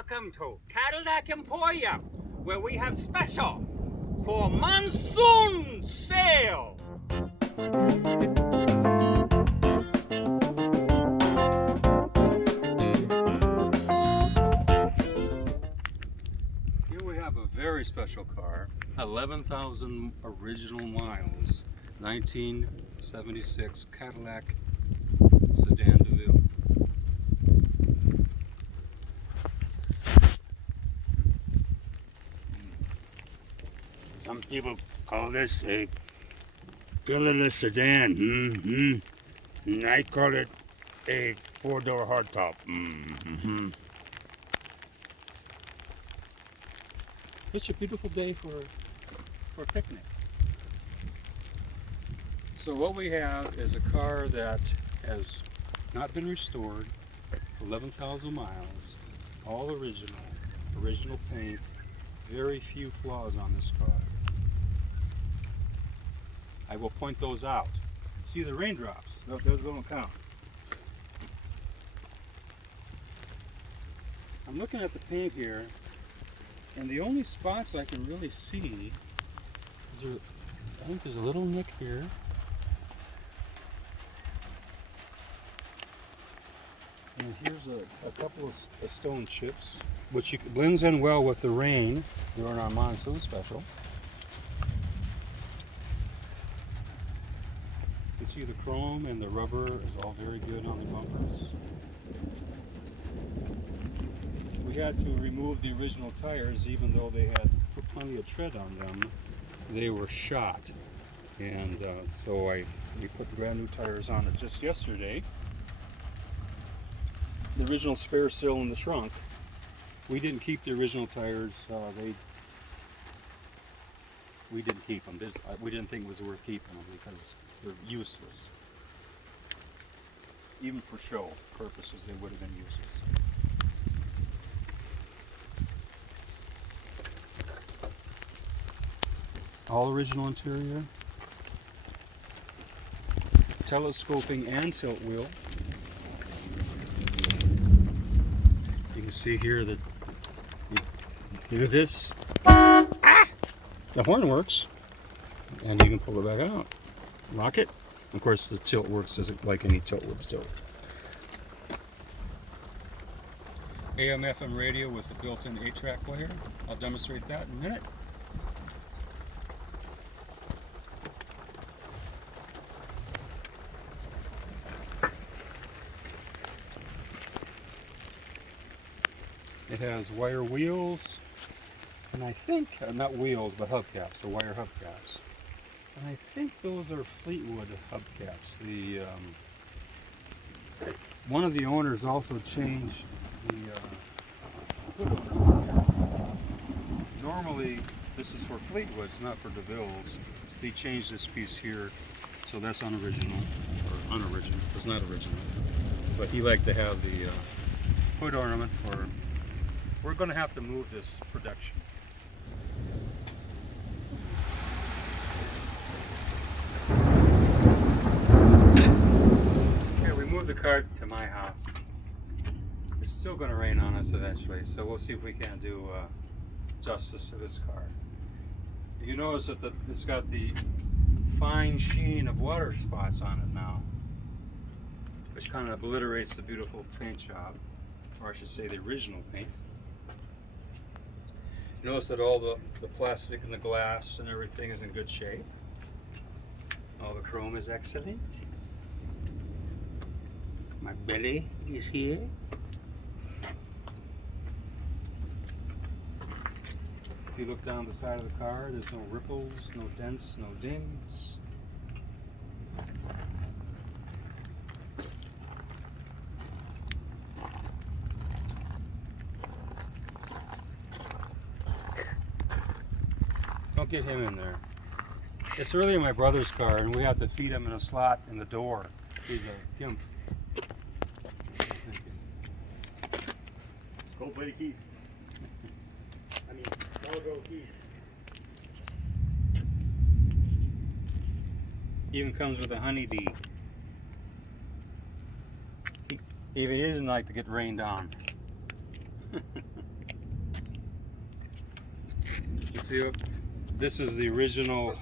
Welcome to Cadillac Emporium, where we have special for monsoon sale. Here we have a very special car, 11,000 original miles, 1976 Cadillac Sedan DeVille. Some people call this a colorless sedan, and I call it a four-door hardtop. It's a beautiful day for a picnic. So what we have is a car that has not been restored, 11,000 miles, all original paint, very few flaws on this car. I will point those out. See the raindrops, those don't count. I'm looking at the paint here, and the only spots I can really see is I think there's a little nick here. And here's a couple of stone chips, which blends in well with the rain during our monsoon special. You can see the chrome and the rubber is all very good on the bumpers. We had to remove the original tires, even though they had put plenty of tread on them. They were shot, and so we put brand new tires on it just yesterday. The original spare still in the trunk. We didn't keep the original tires. We didn't keep them. We didn't think it was worth keeping them because they're useless. Even for show purposes, they would have been useless. All original interior. Telescoping and tilt wheel. You can see here that you do this, the horn works, and you can pull it back out. Lock it. Of course, the tilt works as like any tilt would tilt. AM/FM radio with the built-in 8-track player. I'll demonstrate that in a minute. It has wire wheels, and I think, not wheels, but hubcaps, or wire hubcaps. And I think those are Fleetwood hubcaps. One of the owners also changed the hood opener. Normally, this is for Fleetwoods, not for DeVille's. So he changed this piece here, so that's unoriginal, or unoriginal. It's not original, but he liked to have the hood ornament for. We're going to have to move this production. Okay, we moved the car to my house. It's still going to rain on us eventually, so we'll see if we can do justice to this car. You notice that it's got the fine sheen of water spots on it now, which kind of obliterates the beautiful paint job, or I should say the original paint. Notice that all the plastic and the glass and everything is in good shape. All the chrome is excellent. My belly is here. If you look down the side of the car, there's no ripples, no dents, no dings. Don't get him in there. It's really my brother's car, and we have to feed him in a slot in the door. He's a pimp. Gold plated keys. I mean, logo keys. Even comes with a honeybee. Even he doesn't like to get rained on. You see, this is the original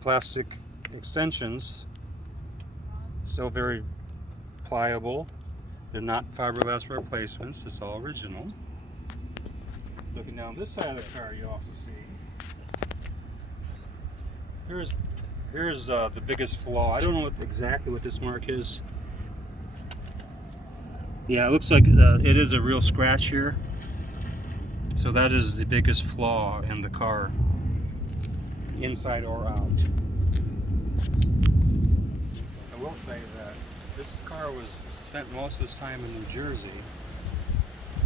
plastic extensions. Still very pliable. They're not fiberglass replacements. It's all original. Looking down this side of the car, you also see here's the biggest flaw. I don't know exactly what this mark is. Yeah, it looks like it is a real scratch here. So that is the biggest flaw in the car, inside or out. I will say that this car spent most of its time in New Jersey,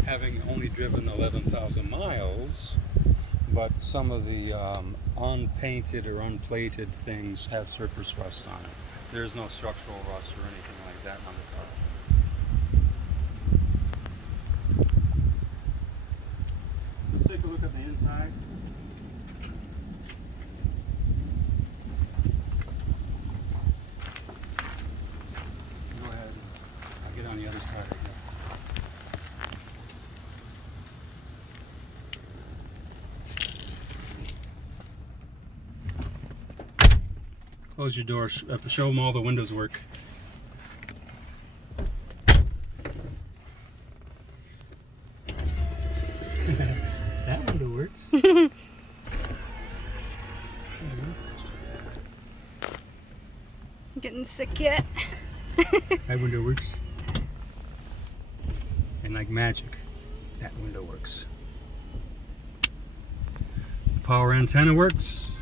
having only driven 11,000 miles, but some of the unpainted or unplated things have surface rust on it. There's no structural rust or anything like that on the car. Let's take a look at the inside. Go ahead. I'll get on the other side again. Close your door. Show them all the windows work. That window works. Getting sick yet? That window works. And like magic, that window works. The power antenna works.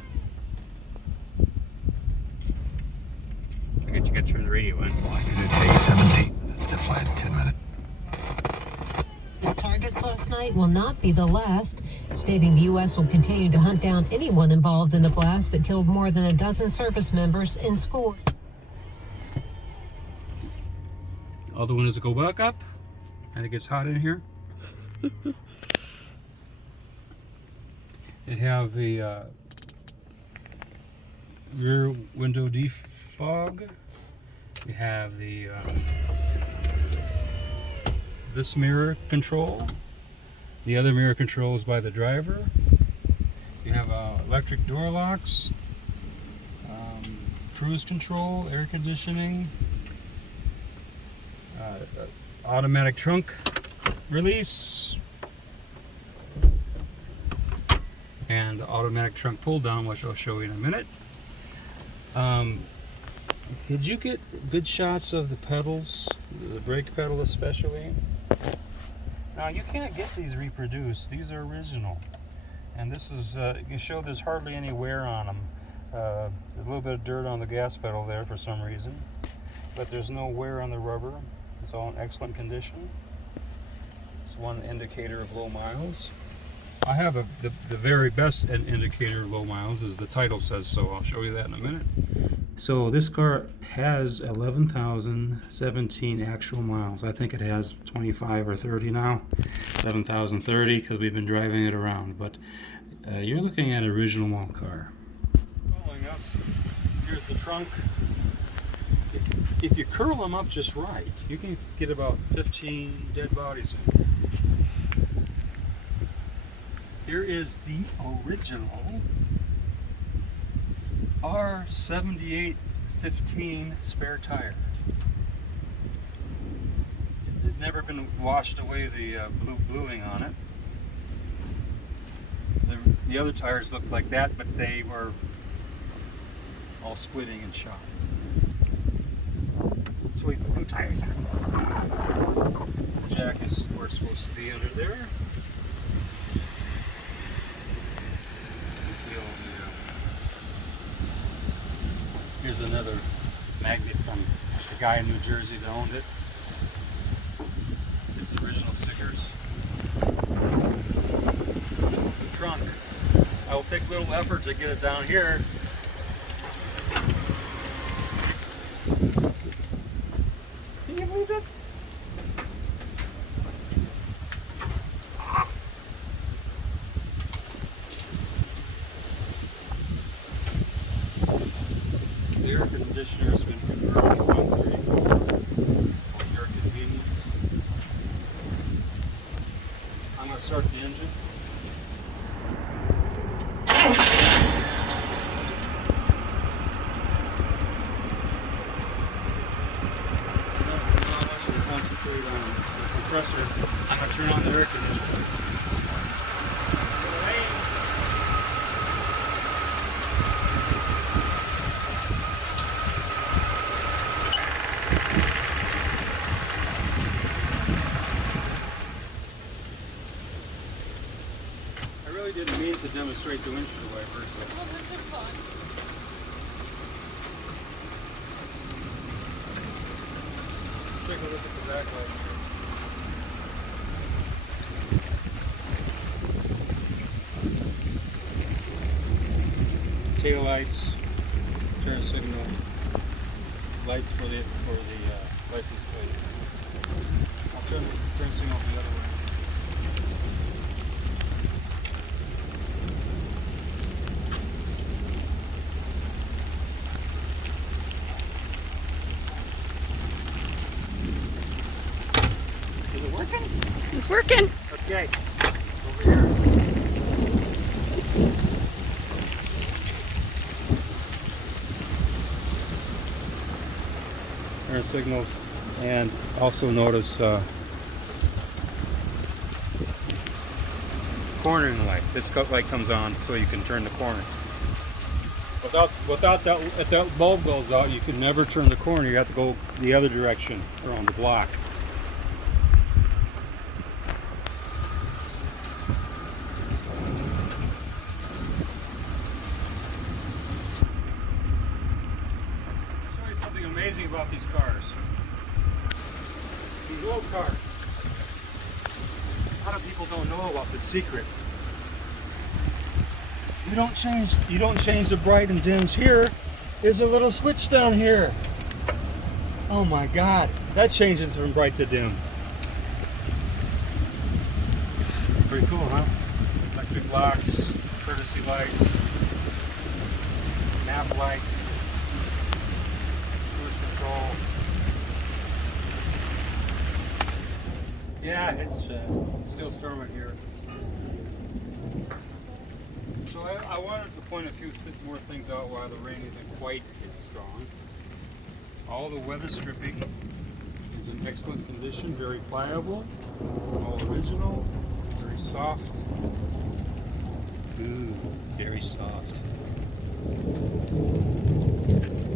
I guess you got to turn the radio on. Day 17. That's the flight in 10 minutes. His targets last night will not be the last, stating the U.S. will continue to hunt down anyone involved in the blast that killed more than a dozen service members in school. All the windows go back up, and it gets hot in here. They have the rear window defog. We have the this mirror control. The other mirror control is by the driver. You have electric door locks, cruise control, air conditioning, automatic trunk release, and automatic trunk pull down, which I'll show you in a minute. Did you get good shots of the pedals, the brake pedal especially? Now you can't get these reproduced. These are original, and this is you can show there's hardly any wear on them. A little bit of dirt on the gas pedal there for some reason, but there's no wear on the rubber. It's all in excellent condition. It's one indicator of low miles. I have the very best indicator of low miles, as the title says so. I'll show you that in a minute. So this car has 11,017 actual miles. I think it has 25 or 30 now. 11,030 because we've been driving it around. But you're looking at an original model car. Following us, here's the trunk. If you curl them up just right, you can get about 15 dead bodies in here. Here is the original R7815 spare tire. It's never been washed away, the bluing on it. The other tires looked like that, but they were all splitting and shot. So we put new tires on. The jack is where it's supposed to be, under there. Here's another magnet from the guy in New Jersey that owned it. This is the original stickers. The trunk. I will take a little effort to get it down here. Can you believe this? The air conditioner has been converted to 134 for your convenience. want to start the engine? Concentrate on the compressor. I'm going to turn on the air conditioner. I really didn't mean to demonstrate the windshield wipers, but Well, those are fun. let's take a look at the back lights here. Tail lights, turn signal, lights for the license plate. I'll turn signal the other way. Is it working? It's working. Okay, over here. Turn signals, and also notice cornering light. This light comes on so you can turn the corner. Without that, if that bulb goes out, you can never turn the corner. You have to go the other direction around the block. I'll show you something amazing about these cars. These old cars. A lot of people don't know about the secret. You don't change the bright and dims here. There's a little switch down here. Oh my God, that changes from bright to dim. Pretty cool, huh? Electric locks, courtesy lights, map light, cruise control. Yeah, it's still storming here. So I wanted to point a few more things out while the rain isn't quite as strong. All the weather stripping is in excellent condition, very pliable, all original, very soft. Ooh, very soft.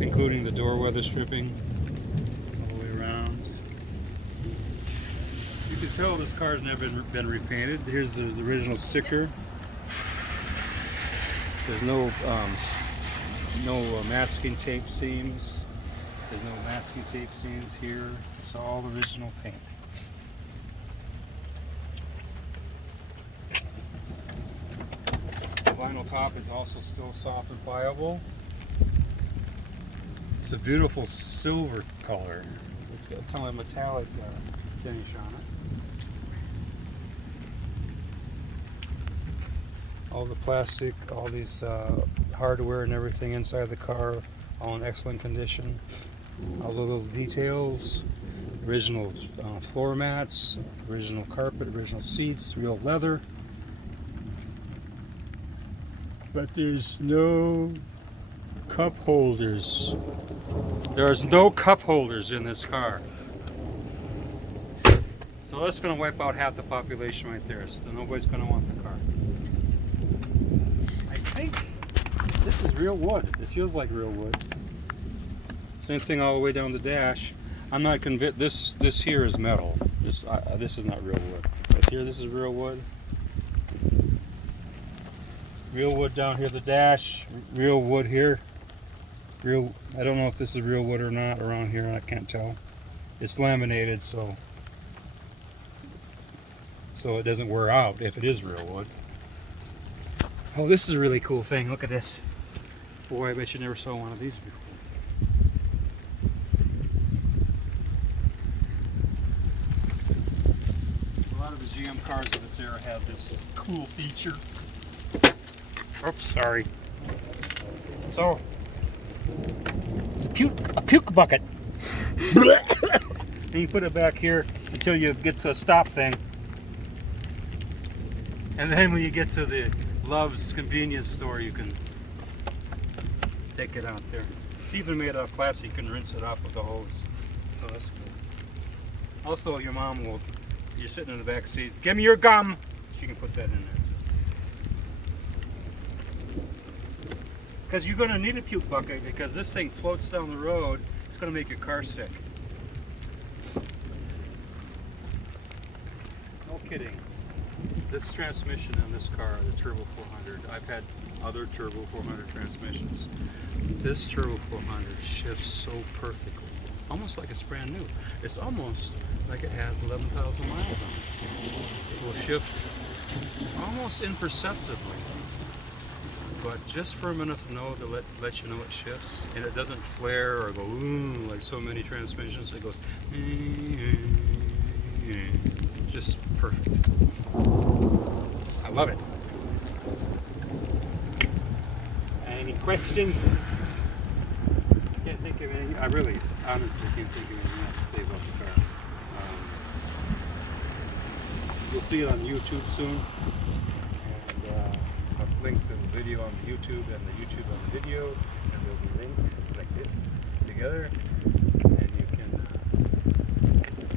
Including the door weather stripping all the way around. You can tell this car's never been repainted. Here's the original sticker. There's no masking tape seams. There's no masking tape seams here. It's all original paint. The vinyl top is also still soft and pliable. It's a beautiful silver color. It's got kind of a metallic finish on it. All the plastic, all these hardware and everything inside the car, all in excellent condition. All the little details, original floor mats, original carpet, original seats, real leather. But there's no cup holders. There's no cup holders in this car. So that's going to wipe out half the population right there. So nobody's going to want the car. I think this is real wood. It feels like real wood. Same thing all the way down the dash. I'm not convinced. This here is metal. This is not real wood. Right here, this is real wood. Real wood down here, the dash. Real wood here. Real. I don't know if this is real wood or not around here. I can't tell. It's laminated, so it doesn't wear out if it is real wood. Oh, this is a really cool thing. Look at this. Boy, I bet you never saw one of these before. A lot of the GM cars of this era have this cool feature. Oops, sorry. So, it's a puke bucket. And you put it back here until you get to a stop thing. And then when you get to the Love's convenience store, you can take it out there. It's even made out of plastic. You can rinse it off with the hose. So that's cool. Also, your mom will, you're sitting in the back seat, give me your gum. She can put that in there. Because you're going to need a puke bucket because this thing floats down the road. It's going to make your car sick. No kidding. This transmission on this car, the Turbo 400, I've had other Turbo 400 transmissions. This Turbo 400 shifts so perfectly. Almost like it's brand new. It's almost like it has 11,000 miles on it. It will shift almost imperceptibly, but just firm enough to know to let you know it shifts, and it doesn't flare or go like so many transmissions. It goes just perfect. I love it. Any questions? Can't think of anything. I really, honestly can't think of anything else to say about the car. You'll see it on YouTube soon, and I've linked the video on the YouTube and the YouTube on the video, and they'll be linked like this together, and you can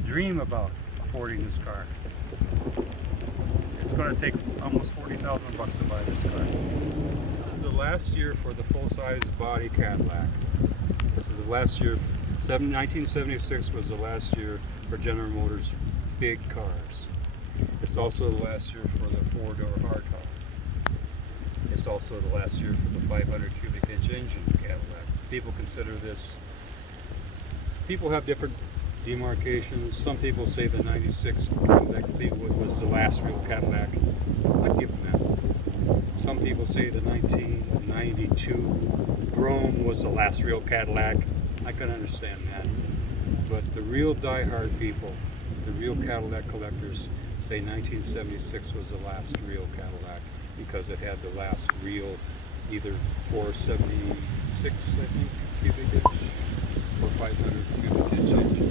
dream about affording this car. It's going to take almost $40,000 to buy this car. This is the last year for the full-size body Cadillac. This is the last year. 1976 was the last year for General Motors big cars. It's also the last year for the four-door hardtop. It's also the last year for the 500 cubic inch engine Cadillac. People consider this. People have different demarcations. Some people say the 96 Cadillac Fleetwood was the last real Cadillac. I'd give them that. Some people say the 1992 Brougham was the last real Cadillac. I can understand that. But the real die-hard people, the real Cadillac collectors, say 1976 was the last real Cadillac because it had the last real either 476, I think, cubic inch or 500 cubic inch engine.